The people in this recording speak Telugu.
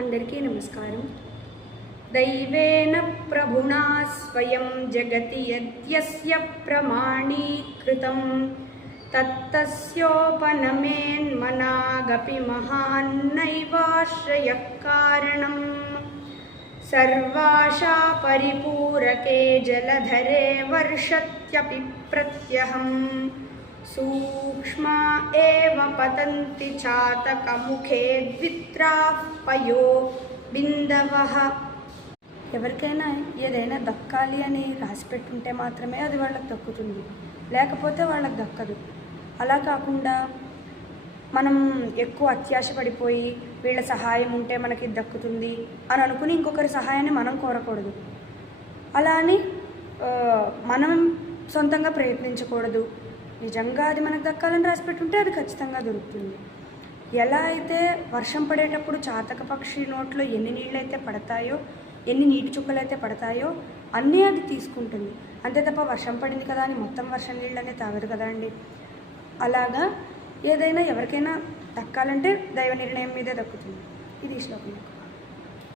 అందరికీ నమస్కారం. దైవేన ప్రభుణా స్వయం జగతి యద్యస్య ప్రమాణీకృతం తత్తస్యోపనమేన్మనాగపి మహాన్నైవాశ్రయః కారణం. సర్వాశా పరిపూరకే జలధరే వర్షత్యపి ప్రత్యహం. సూక్ష్మా ఏవ పతంతి చాతకముఖే ద్విత్రాః పయో బిందవః. ఎవరికైనా ఏదైనా దక్కాలి అని రాసి పెట్టుంటే మాత్రమే అది వాళ్ళకి దక్కుతుంది, లేకపోతే వాళ్ళకి దక్కదు. అలా కాకుండా మనం ఎక్కువ అత్యాశ పడిపోయి వీళ్ళ సహాయం ఉంటే మనకి దక్కుతుంది అని అనుకుని ఇంకొకరి సహాయాన్ని మనం కోరకూడదు. అలా అని మనం సొంతంగా ప్రయత్నించకూడదు. నిజంగా అది మనకు దక్కాలని రాసి పెట్టుంటే అది ఖచ్చితంగా దొరుకుతుంది. ఎలా అయితే వర్షం పడేటప్పుడు చాతక పక్షి నోట్లో ఎన్ని నీళ్ళైతే పడతాయో, ఎన్ని నీటి చుక్కలు అయితే పడతాయో అన్నీ అది తీసుకుంటుంది. అంతే తప్ప వర్షం పడింది కదా అని మొత్తం వర్షం నీళ్ళనే తాగదు కదా అండి. అలాగా ఏదైనా ఎవరికైనా దక్కాలంటే దైవ నిర్ణయం మీదే దక్కుతుంది. ఇది శ్లోకం.